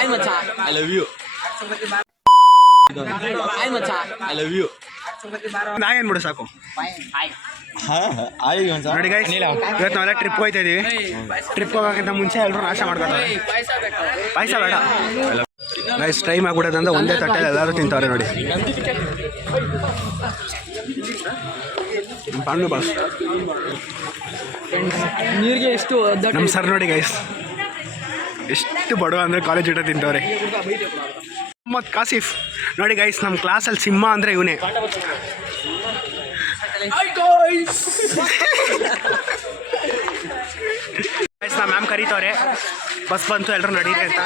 Hi Macha, I love you. Hi Macha, I love you. ನಾಗೇನು ಬಿಡು ಸಾಕು ನೋಡಿ guys, ಇವತ್ತು ನಾವೆಲ್ಲ ಟ್ರಿಪ್ ಹೋಗ್ತಾ ಇದೀವಿ. ಟ್ರಿಪ್ ಹೋಗೋಕ್ಕಿಂತ ಮುಂಚೆ ಎಲ್ಲರೂ ನಾಶ ಮಾಡ್ಕೊತಾರೆ. ಪಾಯಸ ಬೇಡ ಗೈಸ್, ಟೈಮ್ ಆಗ್ಬಿಡೋದಂದ್ರೆ ಒಂದೇ ತಟ್ಟೆಲಿ ಎಲ್ಲರೂ ತಿಂತಾರೆ ನೋಡಿ. ಪಾಂಡು ಬಾಸ್ ನೀರಿಗೆ ಎಷ್ಟು ನಮ್ಮ ಸರ್ ನೋಡಿ ಗೈಸ್, ಎಷ್ಟು ಬಡವ ಅಂದರೆ ಕಾಲೇಜ್ ಊಟ ತಿಂತವ್ರೆ. ಮೊಹಮ್ಮದ್ ಕಾಸಿಫ್ ನೋಡಿ ಗೈಸ್, ನಮ್ಮ ಕ್ಲಾಸಲ್ಲಿ ಸಿಂಹ ಅಂದರೆ ಇವನೇ. ಗೈಸ್ ನಮ್ಮ ಮ್ಯಾಮ್ ಕರೀತವ್ರೆ, ಬಸ್ ಬಂತು ಎಲ್ಲರೂ ನಡೀರಿ ಅಂತ.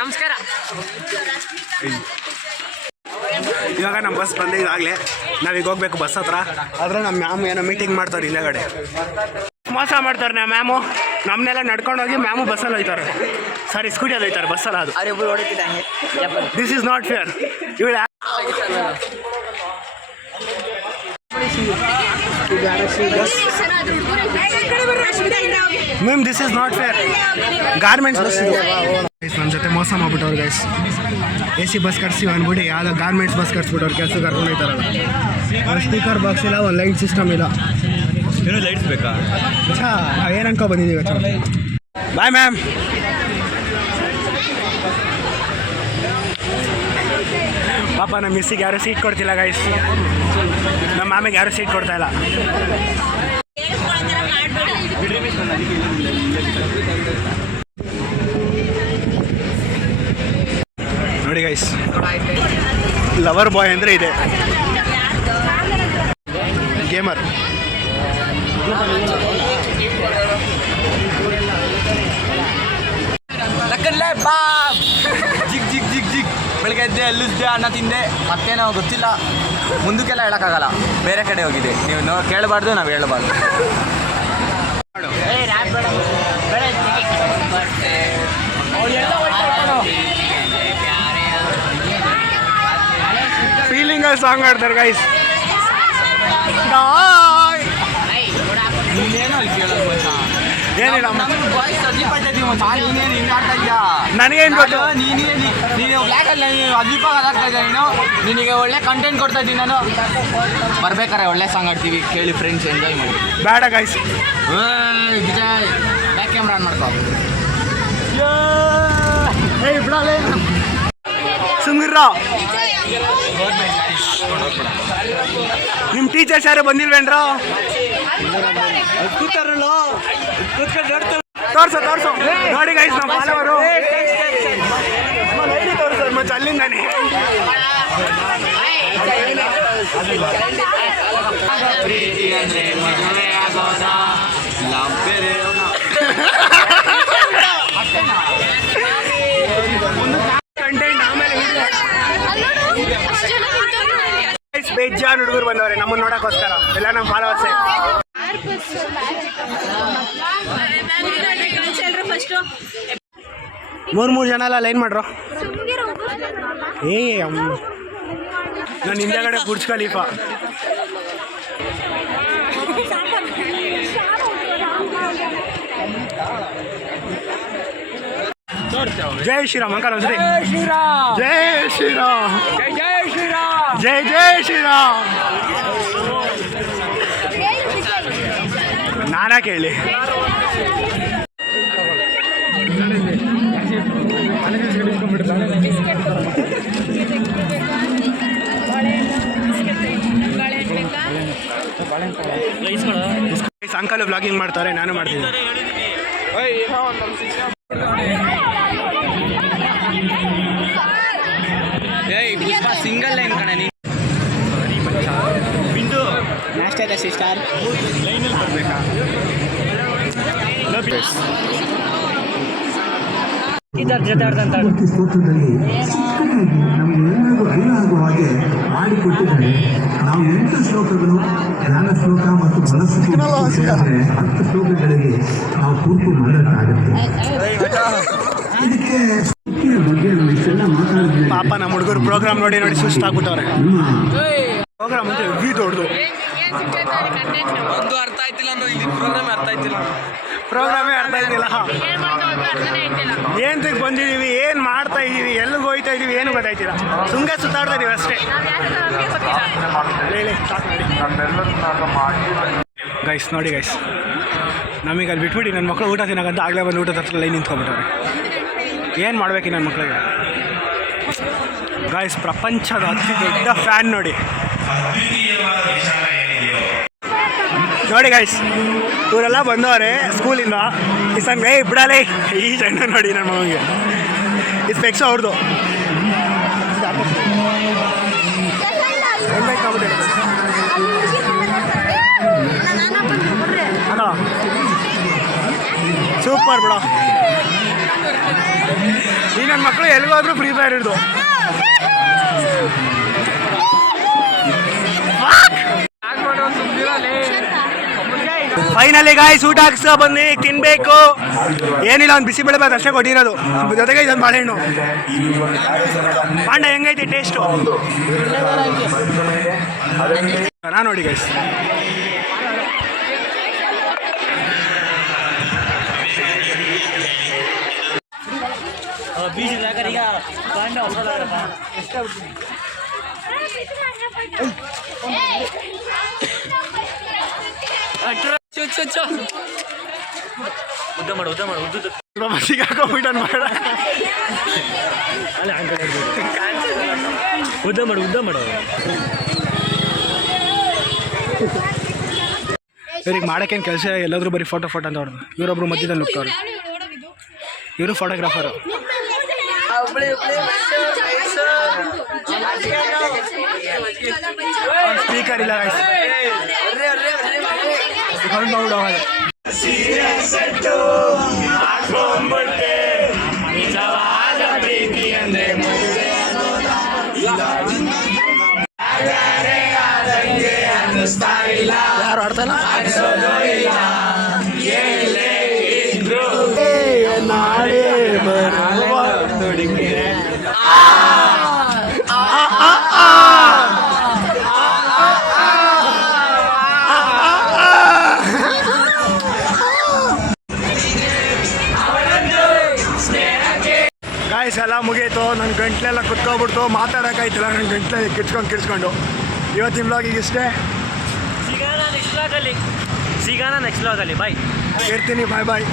ನಮಸ್ಕಾರ. ಇವಾಗ ನಮ್ಮ ಬಸ್ ಬಂದಿದ್ದಾಗಲೇ ನಾವೀಗ ಹೋಗ್ಬೇಕು ಬಸ್ ಹತ್ರ. ಆದರೆ ನಮ್ಮ ಮ್ಯಾಮ್ ಏನೋ ಮೀಟಿಂಗ್ ಮಾಡ್ತಾರೆ ಹಿಂದೆಗಡೆ. ಮೋಸ ಮಾಡ್ತಾರೆ ನಮ್ಮ ಮ್ಯಾಮು, ನಮ್ಮನ್ನೆಲ್ಲ ನಡ್ಕೊಂಡೋಗಿ ಮ್ಯಾಮು ಬಸ್ಸಲ್ಲಿ ಹೋಯ್ತಾರೆ. ಸಾರಿ, ಸ್ಕೂಟಿಯಲ್ಲಿ ಹೋಯ್ತಾರೆ, ಬಸ್ಸಲ್ಲಿ. ಅದು ದಿಸ್ ಈಸ್ ನಾಟ್ ಫೇರ್. ಇವಳು ma'am, this is not fair. Garments bus ಇದು. ನಮ್ಮ ಜೊತೆ ಮೋಸ ಮಾಡ್ಬಿಟ್ಟವ್ರು ಗೈಸ್. AC ಬಸ್ ಕಟ್ಸಿವಿ ಅಂದ್ಬಿಟ್ಟು ಯಾವುದೋ ಗಾರ್ಮೆಂಟ್ಸ್ ಬಸ್ ಕಟ್ಸ್ಬಿಟ್ಟವ್ರು ಕೆಲಸ ಕರ್ಕೊಂಡು ಹೋಗ್ತಾರಲ್ಲ. ಒಂದು ಸ್ಪೀಕರ್ ಬಾಕ್ಸ್ ಇಲ್ಲ, ಒಂದು ಲೈಟ್ ಸಿಸ್ಟಮ್ ಇಲ್ಲ. ಏನೋ ಲೈಟ್ಸ್ ಬೇಕಾ? ಅಚ್ಚಾ, ಏನು ಅನ್ಕೊ ಬಂದಿದ್ದೀವಿ. Bye ma'am. ಪಾಪ ನಮ್ಮ ಮಿಸ್ಸಿಗೆ ಯಾರು ಸೀಟ್ ಕೊಡ್ತಿಲ್ಲ ಗೈಸ್. ನಮ್ಮ ಮಾಮಿಗೆ ಯಾರು ಸೀಟ್ ಕೊಡ್ತಾ ಇಲ್ಲ. ನೋಡಿ ಗೈಸ್, ಲವರ್ ಬಾಯ್ ಅಂದರೆ ಇದೆ. ಗೇಮರ್ ಜಿಗ್ ಜಿಗ್ ಜಿಗ್ ಜಿಗ್. ಬೆಳಗ್ಗೆ ಎದ್ದೆ, ಎಲ್ಲಿದ್ದೆ, ಅನ್ನ ತಿಂದೆ, ಮತ್ತೇನೋ ಗೊತ್ತಿಲ್ಲ. ಮುಂದಕ್ಕೆಲ್ಲ ಹೇಳೋಕ್ಕಾಗಲ್ಲ, ಬೇರೆ ಕಡೆ ಹೋಗಿದೆ. ನೀವು ಕೇಳಬಾರ್ದು, ನಾವು ಹೇಳಬಾರ್ದು. ಫೀಲಿಂಗ್ ಅಲ್ಲಿ ಸಾಂಗ್ ಆಡ್ತಾರೆ ಗೈಸ್. ಏನಿಲ್ಲ, ನನಗೇನು ಗೊತ್ತು. ನೀನು ಬ್ಲ್ಯಾಕಲ್ಲಿ ಅದ್ವಿಪಾಗ್ತಾ ಇದ್ದೆ. ನಿನಗೆ ಒಳ್ಳೆ ಕಂಟೆಂಟ್ ಕೊಡ್ತಾ ಇದ್ದೀನಿ ನಾನು. ಬರ್ಬೇಕಾರೆ ಒಳ್ಳೆ ಸಾಂಗ್ ಆಡ್ತೀವಿ, ಕೇಳಿ ಫ್ರೆಂಡ್ಸ್, ಎಂಜಾಯ್ ಮಾಡಿ. ಬೇಡ guys, Vijay back camera on ಮಾಡ್ಕೋ. ಸುಮ್ಗಿರ. ನಿಮ್ಮ ಟೀಚರ್ಸ್ ಯಾರು ಬಂದಿಲ್ವೇನ್ರ? ತೋರ್ಸು ತೋರ್ಸು. ನೋಡಿ ಗೈಸ್, ನಮ್ಮ ಫಾಲೋವರು ತೋರಿಸು ಮತ್ತೆ ಅಲ್ಲಿಂದಾನೆ. ಕಂಟೆಂಟ್ ಆಮೇಲೆ ಬೇಜಾನ್ ಹುಡುಗರು ಬಂದವ್ರೆ ನಮ್ಮನ್ನು ನೋಡೋಕ್ಕೋಸ್ಕರ. ಎಲ್ಲ ನಮ್ಮ ಫಾಲೋವರ್ಸೇ. ಮೂರು ಜನ ಎಲ್ಲ ಲೈನ್ ಮಾಡ್ರು. ನಾನು ಹಿಂದೆಗಡೆ ಬುರ್ಜ್ ಖಲೀಫಾ. ಜೈ ಶ್ರೀರಾಮ್ ಅಂಕಲ್ ಒಂದ್ಸರಿ. ಜೈ ಶ್ರೀರಾಮ್, ಜೈ ಶ್ರೀರಾಮ್, ಜೈ ಜೈ ಶ್ರೀರಾಮ್. ನಾನಾ ಕೇಳಿ. ಅಂಕಲ್ ವ್ಲಾಗಿಂಗ್ ಮಾಡ್ತಾರೆ, ನಾನು ಮಾಡ್ತೀನಿ. ಸಿಂಗಲ್ ಲೈನ್ ಕಣ ನೀ ಬಿಂದು ನ್ಯಾಷನಲ್ ಅಸಿಸ್ಟಾರ್ ಲೈನಲ್ಲಿ ಬರಬೇಕಾ? ಇದರ ಜೊತೆ ಆಡ್ದಂತ ಸ್ತೋತ್ರದಲ್ಲಿ ಚಿಕ್ಕದಾಗಿ ನಮಗೆಲ್ಲರಿಗೂ ಅರಿವಾಗುವ ಹಾಗೆ ಮಾಡಿಕೊಟ್ಟಿದ್ದಾರೆ. ನಾವು 8 ಶ್ಲೋಕಗಳು, ಧ್ಯಾನ ಶ್ಲೋಕ ಮತ್ತು ಮನಸ್ಸು ಸೇರಿದರೆ 10 ಶ್ಲೋಕಗಳಿಗೆ ನಾವು ಪೂರ್ತಿ ಮಾಡಬೇಕಾಗುತ್ತೆ. ಇದಕ್ಕೆ ಬಗ್ಗೆ ನಾವು ಇಷ್ಟೆಲ್ಲ ಮಾತಾಡಿದ್ವಿ. ಪಾಪ ನಮ್ಮ ಹುಡುಗರು ಪ್ರೋಗ್ರಾಮ್ ನೋಡಿ ಸುಸ್ತಾಗ್ಬಿಟ್ಟವ್ರೆ. ಪ್ರೋಗ್ರಾಮ್ ಅಂತ ಹೆವಿ ದೊಡ್ಡದು. ಒಂದು ಅರ್ಥ ಆಯ್ತಿಲ್ಲ ಅಂದ್ರೆ ಇಲ್ಲಿ ಪ್ರೋಗ್ರಾಮ್ ಅರ್ಥ ಆಯ್ತಿಲ್ಲ. ಪ್ರೋಗ್ರಾಮೇ ಅರ್ಥ ಆಯ್ತಿಲ್ಲ. ಏನ್ತಿಗೆ ಬಂದಿದ್ದೀವಿ, ಏನು ಮಾಡ್ತಾ ಇದ್ದೀವಿ, ಎಲ್ಲಿಗೆ ಹೋಗ್ತಾ ಇದ್ದೀವಿ ಏನು ಗೊತ್ತಾಯ್ತಿಲ್ಲ. ಸುಮ್ಮನೆ ಸುತ್ತಾಡ್ತಾ ಇದೀವಿ ಅಷ್ಟೇ. ಗೈಸ್ ನೋಡಿ ಗೈಸ್, ನಮಗೆ ಅಲ್ಲಿ ಬಿಟ್ಬಿಟ್ಟು ನನ್ನ ಮಕ್ಕಳು ಊಟ ತಿನ್ನೋಕ್ಕಂತ ಆಗಲೇ ಬಂದು ಊಟದ ಹತ್ರ ಲೈನ್ ನಿಂತ್ಕೊಂಡ್ಬಿಟ್ಟವ್ರೆ. ಏನು ಮಾಡ್ಬೇಕು ನನ್ನ ಮಕ್ಕಳಿಗೆ? ಗೈಸ್ ಪ್ರಪಂಚದ ಅತಿ ದೊಡ್ಡ ಫ್ಯಾನ್ ನೋಡಿ. ನೋಡಿ ಗೈಸ್, ಇವರೆಲ್ಲ ಬಂದವರೆ ಸ್ಕೂಲಿಂದ. ಈ ಸಂಘ ಬಿಡಲೇ ಈ ಜನ ನೋಡಿ ನನ್ನ ಮಗನಿಗೆ. ಈ ಸ್ಪೆಕ್ಸ್ ಅವ್ರದ್ದು. ಸೂಪರ್ ಬಿಡ. ಈ ನನ್ನ ಮಕ್ಕಳು ಎಲ್ಲಿಗೋದ್ರೂ ಫ್ರೀ ಫೈರ್ ಇರೋದು. ಫೈನಲಿ ಗಾಯ್ಸ್ ಊಟ ಹಾಕ್ಸ್ಕೊ ಬಂದು ತಿನ್ಬೇಕು. ಏನಿಲ್ಲ, ಒಂದು ಬಿಸಿ ಬೆಳೆ ಬಾತ್ ಅಷ್ಟೇ ಕೊಟ್ಟಿರೋದು, ಜೊತೆಗೆ ಇದೊಂದು ಬಾಳೆಹಣ್ಣು. ಪಾಂಡ ಹೆಂಗೈತಿ ಟೇಸ್ಟು? ನಾ ನೋಡಿ ಗೈಸ್. ಉದ್ದ ಮಾಡು ಉದ್ದ ಸಿಗಾಕೊಂಡ್ಬಿಟ್ಟು ಮಾಡ. ಉದ್ದ ಮಾಡು. ಇವ್ರಿಗೆ ಮಾಡೋಕ್ಕೇನು ಕೆಲಸ, ಎಲ್ಲಾದ್ರೂ ಬರೀ ಫೋಟೋ ಅಂತ ಹೊಡೆದು. ಇವರೊಬ್ರು ಮಧ್ಯದಲ್ಲಿ ಹೋಗ್ತವ್ರು. ಇವರು ಫೋಟೋಗ್ರಾಫರು. ಸ್ಪೀಕರ್ ಇಲ್ಲ ಗೈಸ್. ಯಾರು ಆಡ್ತಾಯಿಲ್ಲ. ನಾಳೆ ಗಾಯ್ಸ್ ಎಲ್ಲ ಮುಗೀತು. ನನ್ನ ಗಂಟ್ಲೆಲ್ಲ ಕುತ್ಕೊಬಿಡ್ತು, ಮಾತಾಡೋಕ್ಕಾಯ್ತಿಲ್ಲ. ನನ್ನ ಗಂಟ್ಲೆ ಕಿಡ್ಸ್ಕೊಂಡು ಇವತ್ತಿನ ಬ್ಲಾಗಿಗೆ ಇಷ್ಟೇ. ಸಿಗೋಣ ನೆಕ್ಸ್ಟ್ ಬ್ಲಾಗಲ್ಲಿ. ಬಾಯ್. ಇರ್ತೀನಿ. ಬಾಯ್.